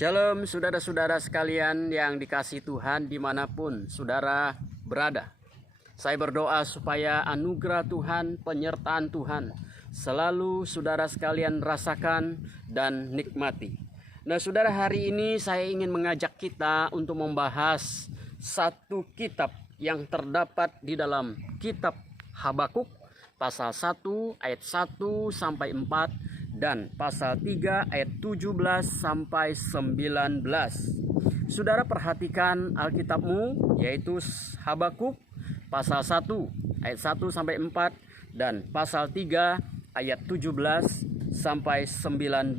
Shalom saudara-saudara sekalian yang dikasihi Tuhan dimanapun saudara berada. Saya berdoa supaya anugerah Tuhan, penyertaan Tuhan selalu saudara sekalian rasakan dan nikmati. Nah saudara, hari ini saya ingin mengajak kita untuk membahas satu kitab yang terdapat di dalam kitab Habakuk pasal 1 ayat 1 sampai 4 dan pasal 3 ayat 17 sampai 19. Saudara perhatikan Alkitabmu, yaitu Habakuk pasal 1 ayat 1 sampai 4 dan pasal 3 ayat 17 sampai 19.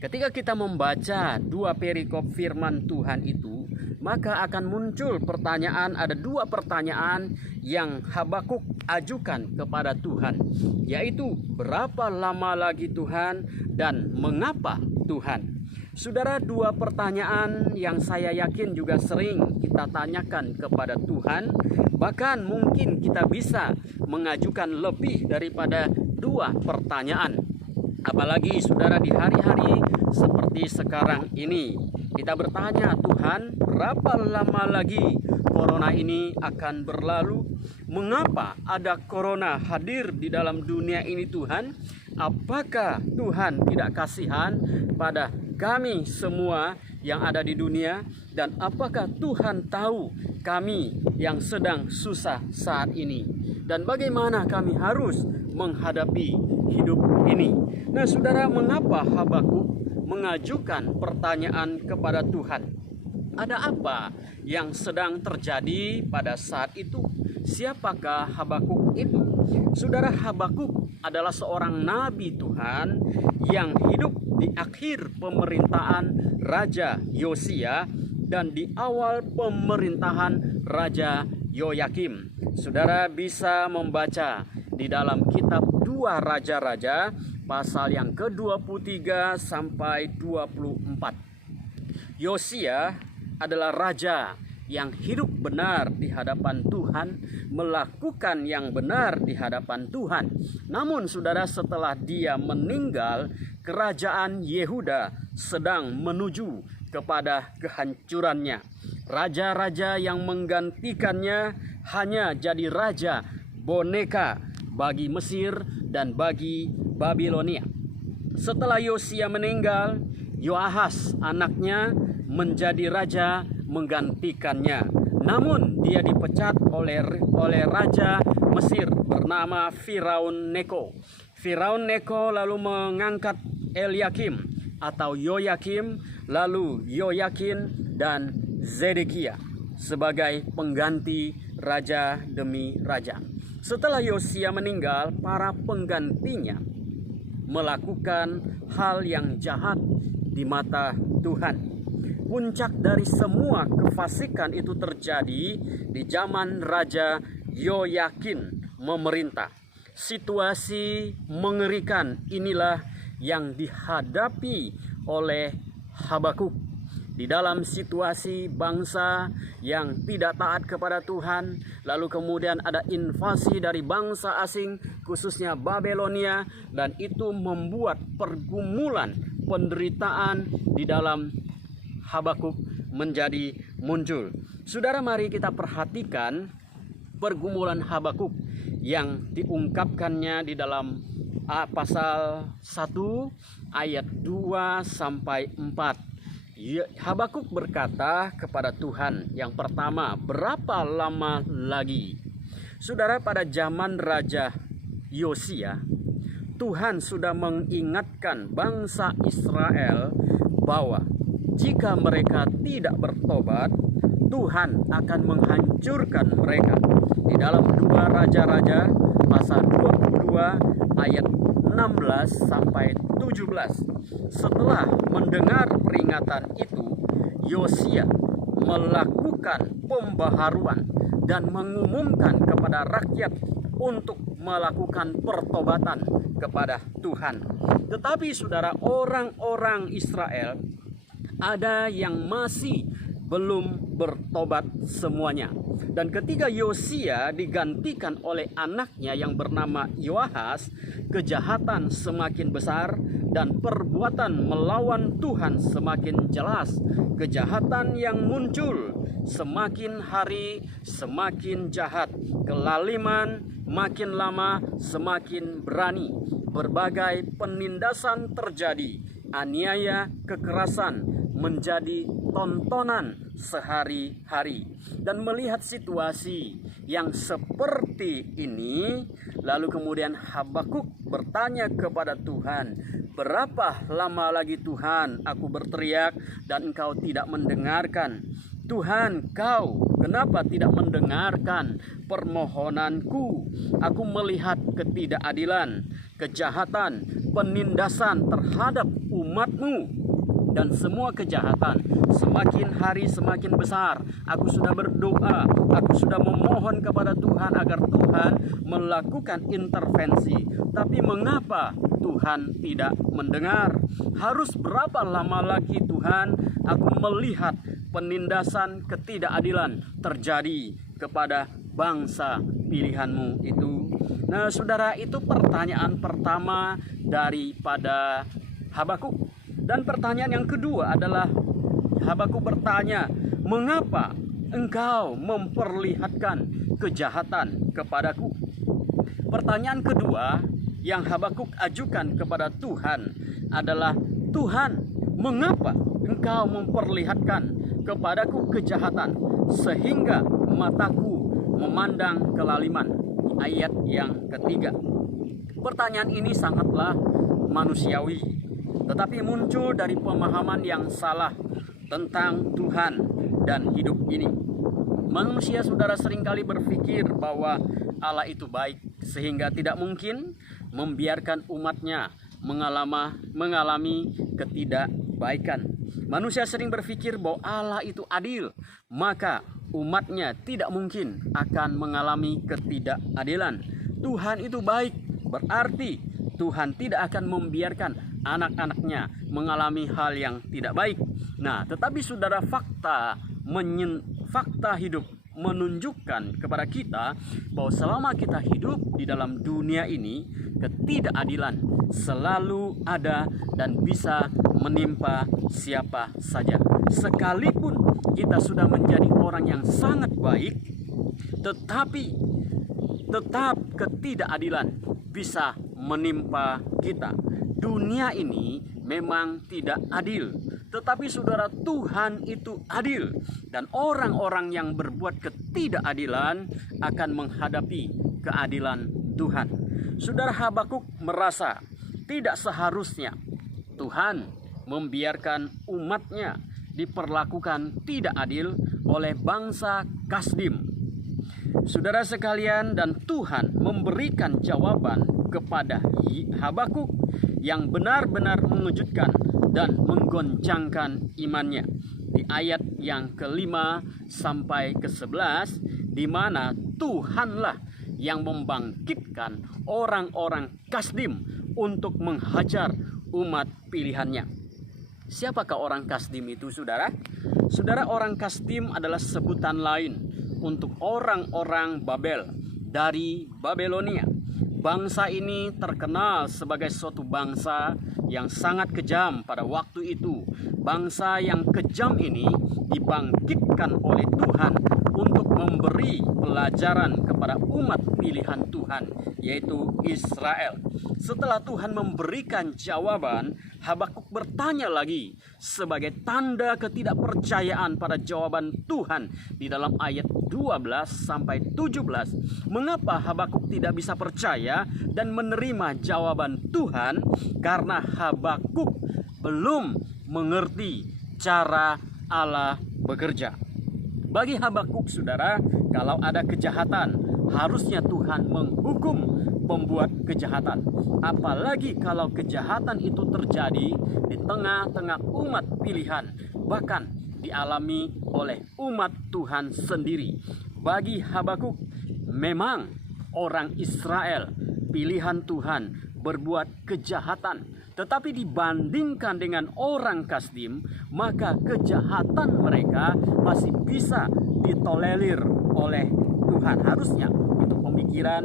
Ketika kita membaca dua perikop firman Tuhan itu, maka akan muncul pertanyaan, ada dua pertanyaan yang Habakuk ajukan kepada Tuhan, yaitu berapa lama lagi Tuhan dan mengapa Tuhan. Saudara, dua pertanyaan yang saya yakin juga sering kita tanyakan kepada Tuhan, bahkan mungkin kita bisa mengajukan lebih daripada dua pertanyaan. Apalagi saudara di hari-hari seperti sekarang ini, kita bertanya, Tuhan, berapa lama lagi corona ini akan berlalu? Mengapa ada corona hadir di dalam dunia ini Tuhan? Apakah Tuhan tidak kasihan pada kami semua yang ada di dunia? Dan apakah Tuhan tahu kami yang sedang susah saat ini? Dan bagaimana kami harus menghadapi hidup ini? Nah saudara, mengapa Habakuk mengajukan pertanyaan kepada Tuhan? Ada apa yang sedang terjadi pada saat itu? Siapakah Habakuk itu? Saudara, Habakuk adalah seorang nabi Tuhan yang hidup di akhir pemerintahan Raja Yosia dan di awal pemerintahan Raja Yoyakim. Saudara bisa membaca di dalam kitab 2 Raja-Raja pasal yang ke-23 sampai 24. Yosia adalah raja yang hidup benar di hadapan Tuhan, melakukan yang benar di hadapan Tuhan. Namun saudara, setelah dia meninggal, kerajaan Yehuda sedang menuju kepada kehancurannya. Raja-raja yang menggantikannya hanya jadi raja boneka bagi Mesir dan bagi Babilonia. Setelah Yosia meninggal, Yoahas anaknya menjadi raja menggantikannya. Namun dia dipecat oleh raja Mesir bernama Firaun Neko. Firaun Neko lalu mengangkat Eliakim atau Yoyakim, lalu Yoyakin dan Zedekia sebagai pengganti raja demi raja. Setelah Yosia meninggal, para penggantinya melakukan hal yang jahat di mata Tuhan. Puncak dari semua kefasikan itu terjadi di zaman Raja Yoyakin memerintah. Situasi mengerikan inilah yang dihadapi oleh Habakuk. Di dalam situasi bangsa yang tidak taat kepada Tuhan, lalu kemudian ada invasi dari bangsa asing, khususnya Babilonia, dan itu membuat pergumulan, penderitaan di dalam Habakuk menjadi muncul. Saudara, mari kita perhatikan pergumulan Habakuk yang diungkapkannya di dalam pasal 1 ayat 2 sampai 4. Habakuk berkata kepada Tuhan, yang pertama, berapa lama lagi? Saudara, pada zaman Raja Yosia, Tuhan sudah mengingatkan bangsa Israel bahwa jika mereka tidak bertobat, Tuhan akan menghancurkan mereka. Di dalam 2 Raja-Raja pasal 22 ayat 16 sampai 17. Setelah mendengar peringatan itu, Yosia melakukan pembaharuan dan mengumumkan kepada rakyat untuk melakukan pertobatan kepada Tuhan. Tetapi saudara, orang-orang Israel ada yang masih belum bertobat semuanya. Dan ketika Yosia digantikan oleh anaknya yang bernama Yoahas, kejahatan semakin besar dan perbuatan melawan Tuhan semakin jelas. Kejahatan yang muncul semakin hari semakin jahat. Kelaliman makin lama semakin berani. Berbagai penindasan terjadi. Aniaya, kekerasan menjadi tontonan sehari-hari. Dan melihat situasi yang seperti ini, lalu kemudian Habakuk bertanya kepada Tuhan, berapa lama lagi Tuhan aku berteriak dan engkau tidak mendengarkan? Tuhan, kau kenapa tidak mendengarkan permohonanku? Aku melihat ketidakadilan, kejahatan, penindasan terhadap umatmu, dan semua kejahatan semakin hari semakin besar. Aku sudah berdoa, aku sudah memohon kepada Tuhan agar Tuhan melakukan intervensi, tapi mengapa Tuhan tidak mendengar? Harus berapa lama lagi Tuhan aku melihat penindasan, ketidakadilan terjadi kepada bangsa pilihanmu itu? Nah saudara, itu pertanyaan pertama daripada Habakuk. Dan pertanyaan yang kedua adalah Habakuk bertanya, mengapa engkau memperlihatkan kejahatan kepadaku? Pertanyaan kedua yang Habakuk ajukan kepada Tuhan adalah, Tuhan, mengapa engkau memperlihatkan kepadaku kejahatan sehingga mataku memandang kelaliman? Ayat yang ketiga. Pertanyaan ini sangatlah manusiawi, tetapi muncul dari pemahaman yang salah tentang Tuhan dan hidup ini. Manusia, saudara, seringkali berpikir bahwa Allah itu baik, sehingga tidak mungkin membiarkan umatnya mengalami ketidakbaikan. Manusia sering berpikir bahwa Allah itu adil, maka umatnya tidak mungkin akan mengalami ketidakadilan. Tuhan itu baik, berarti Tuhan tidak akan membiarkan anak-anaknya mengalami hal yang tidak baik. Nah, tetapi saudara, fakta hidup menunjukkan kepada kita bahwa selama kita hidup di dalam dunia ini, ketidakadilan selalu ada dan bisa menimpa siapa saja. Sekalipun kita sudah menjadi orang yang sangat baik, tetapi tetap ketidakadilan bisa menimpa kita. Dunia ini memang tidak adil, tetapi saudara, Tuhan itu adil, dan orang-orang yang berbuat ketidakadilan akan menghadapi keadilan Tuhan. Saudara, Habakuk merasa tidak seharusnya Tuhan membiarkan umatnya diperlakukan tidak adil oleh bangsa Kasdim. Saudara sekalian, dan Tuhan memberikan jawaban kepada Habakuk yang benar-benar mengejutkan dan menggoncangkan imannya. Di ayat yang ke-5 sampai ke-11, di mana Tuhanlah yang membangkitkan orang-orang Kasdim untuk menghajar umat pilihannya. Siapakah orang Kasdim itu, saudara? Saudara, orang Kasdim adalah sebutan lain untuk orang-orang Babel dari Babelonia. Bangsa ini terkenal sebagai suatu bangsa yang sangat kejam pada waktu itu. Bangsa yang kejam ini dibangkitkan oleh Tuhan untuk memberi pelajaran kepada umat pilihan Tuhan, yaitu Israel. Setelah Tuhan memberikan jawaban, Habakuk bertanya lagi sebagai tanda ketidakpercayaan pada jawaban Tuhan di dalam ayat 12 sampai 17. Mengapa Habakuk tidak bisa percaya dan menerima jawaban Tuhan? Karena Habakuk belum mengerti cara Allah bekerja. Bagi Habakuk, saudara, kalau ada kejahatan, harusnya Tuhan menghukum pembuat kejahatan. Apalagi kalau kejahatan itu terjadi di tengah-tengah umat pilihan, bahkan dialami oleh umat Tuhan sendiri. Bagi Habakuk, memang orang Israel, pilihan Tuhan, berbuat kejahatan, tetapi dibandingkan dengan orang Kasdim, maka kejahatan mereka masih bisa ditolerir oleh Tuhan. Harusnya itu pemikiran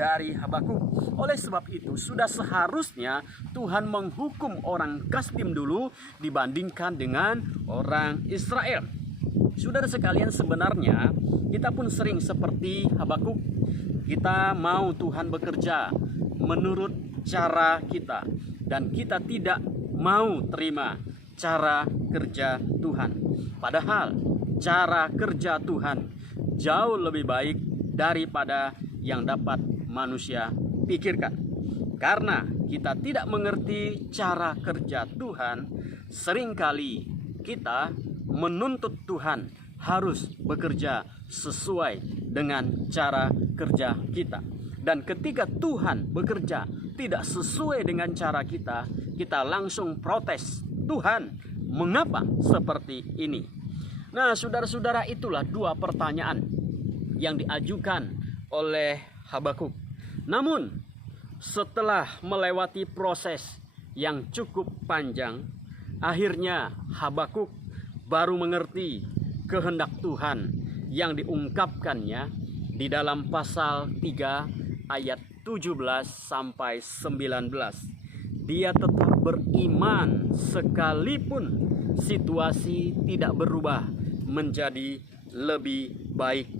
dari Habakuk. Oleh sebab itu sudah seharusnya Tuhan menghukum orang Kasdim dulu dibandingkan dengan orang Israel. Saudara sekalian, sebenarnya kita pun sering seperti Habakuk. Kita mau Tuhan bekerja menurut cara kita, dan kita tidak mau terima cara kerja Tuhan. Padahal cara kerja Tuhan jauh lebih baik daripada yang dapat manusia pikirkan. Karena kita tidak mengerti cara kerja Tuhan, seringkali kita menuntut Tuhan harus bekerja sesuai dengan cara kerja kita. Dan ketika Tuhan bekerja tidak sesuai dengan cara kita, kita langsung protes. Tuhan, mengapa seperti ini? Nah, saudara-saudara, itulah dua pertanyaan yang diajukan oleh Habakuk. Namun, setelah melewati proses yang cukup panjang, akhirnya Habakuk baru mengerti kehendak Tuhan yang diungkapkannya di dalam pasal 3 ayat 17 sampai 19. Dia tetap beriman sekalipun situasi tidak berubah menjadi lebih baik.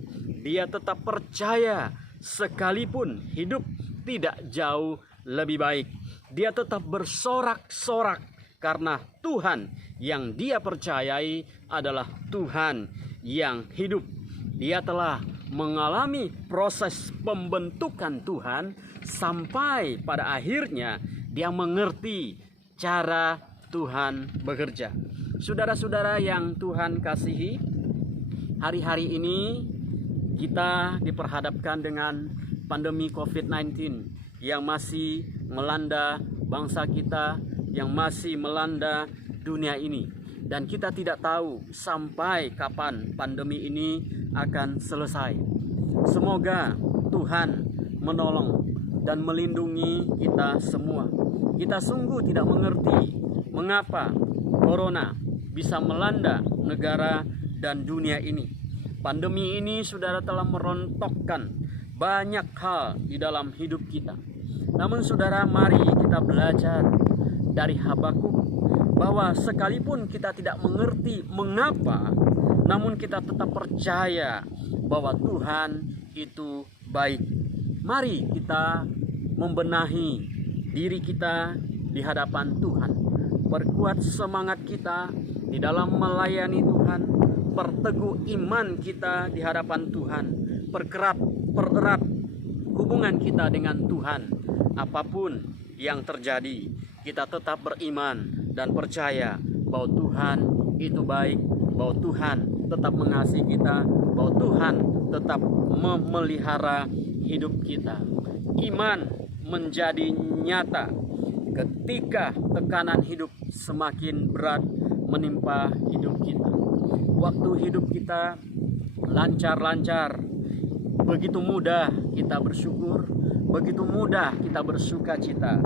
Dia tetap percaya sekalipun hidup tidak jauh lebih baik. Dia tetap bersorak-sorak karena Tuhan yang dia percayai adalah Tuhan yang hidup. Dia telah mengalami proses pembentukan Tuhan sampai pada akhirnya dia mengerti cara Tuhan bekerja. Saudara-saudara yang Tuhan kasihi, hari-hari ini kita diperhadapkan dengan pandemi COVID-19 yang masih melanda bangsa kita, yang masih melanda dunia ini. Dan kita tidak tahu sampai kapan pandemi ini akan selesai. Semoga Tuhan menolong dan melindungi kita semua. Kita sungguh tidak mengerti mengapa corona bisa melanda negara dan dunia ini. Pandemi ini, saudara, telah merontokkan banyak hal di dalam hidup kita. Namun saudara, mari kita belajar dari Habakuk bahwa sekalipun kita tidak mengerti mengapa, namun kita tetap percaya bahwa Tuhan itu baik. Mari kita membenahi diri kita di hadapan Tuhan. Perkuat semangat kita di dalam melayani Tuhan. Perteguh iman kita di hadapan Tuhan. Pererat hubungan kita dengan Tuhan. Apapun yang terjadi, kita tetap beriman dan percaya bahwa Tuhan itu baik, bahwa Tuhan tetap mengasihi kita, bahwa Tuhan tetap memelihara hidup kita. Iman menjadi nyata ketika tekanan hidup semakin berat menimpa hidup kita. Waktu hidup kita lancar-lancar, begitu mudah kita bersyukur, begitu mudah kita bersuka cita.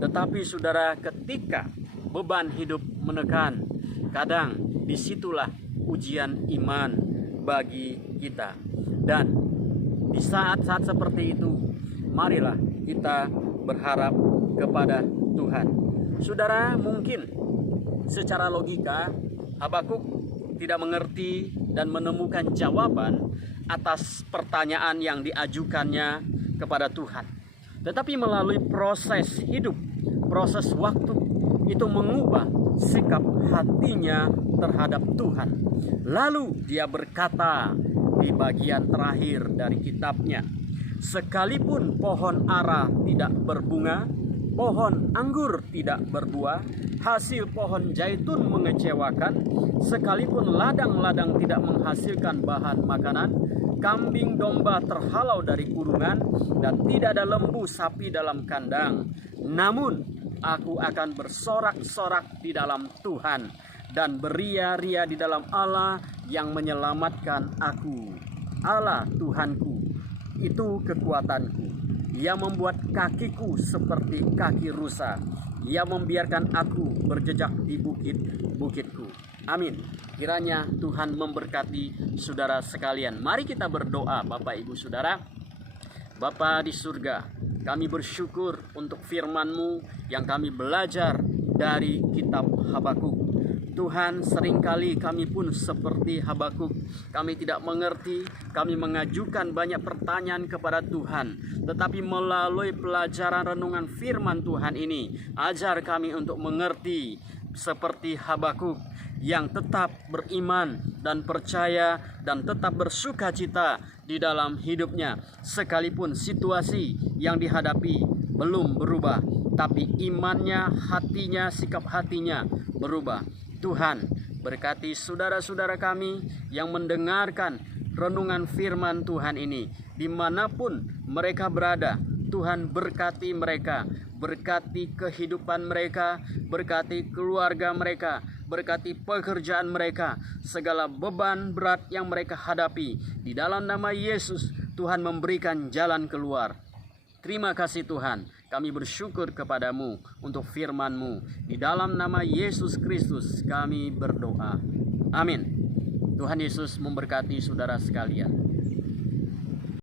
Tetapi saudara, ketika beban hidup menekan, kadang disitulah ujian iman bagi kita. Dan di saat-saat seperti itu, marilah kita berharap kepada Tuhan. Saudara, mungkin secara logika Habakuk tidak mengerti dan menemukan jawaban atas pertanyaan yang diajukannya kepada Tuhan. Tetapi melalui proses hidup, proses waktu, itu mengubah sikap hatinya terhadap Tuhan. Lalu dia berkata di bagian terakhir dari kitabnya, sekalipun pohon ara tidak berbunga, pohon anggur tidak berbuah, hasil pohon zaitun mengecewakan, sekalipun ladang-ladang tidak menghasilkan bahan makanan, kambing domba terhalau dari kurungan, dan tidak ada lembu sapi dalam kandang. Namun aku akan bersorak-sorak di dalam Tuhan dan beria-ria di dalam Allah yang menyelamatkan aku. Allah Tuhanku, itu kekuatanku. Ia membuat kakiku seperti kaki rusa. Ia membiarkan aku berjejak di bukit-bukitku. Amin. Kiranya Tuhan memberkati saudara sekalian. Mari kita berdoa, Bapak Ibu Saudara. Bapa di surga, kami bersyukur untuk firman-Mu yang kami belajar dari kitab Habakuk. Tuhan, seringkali kami pun seperti Habakuk. Kami tidak mengerti, kami mengajukan banyak pertanyaan kepada Tuhan. Tetapi melalui pelajaran renungan firman Tuhan ini, ajar kami untuk mengerti seperti Habakuk yang tetap beriman dan percaya dan tetap bersuka cita di dalam hidupnya. Sekalipun situasi yang dihadapi belum berubah, tapi imannya, hatinya, sikap hatinya berubah. Tuhan, berkati saudara-saudara kami yang mendengarkan renungan firman Tuhan ini, dimanapun mereka berada. Tuhan, berkati mereka, berkati kehidupan mereka, berkati keluarga mereka, berkati pekerjaan mereka, segala beban berat yang mereka hadapi. Di dalam nama Yesus, Tuhan memberikan jalan keluar. Terima kasih Tuhan, kami bersyukur kepadamu untuk firman-Mu. Di dalam nama Yesus Kristus kami berdoa. Amin. Tuhan Yesus memberkati saudara sekalian.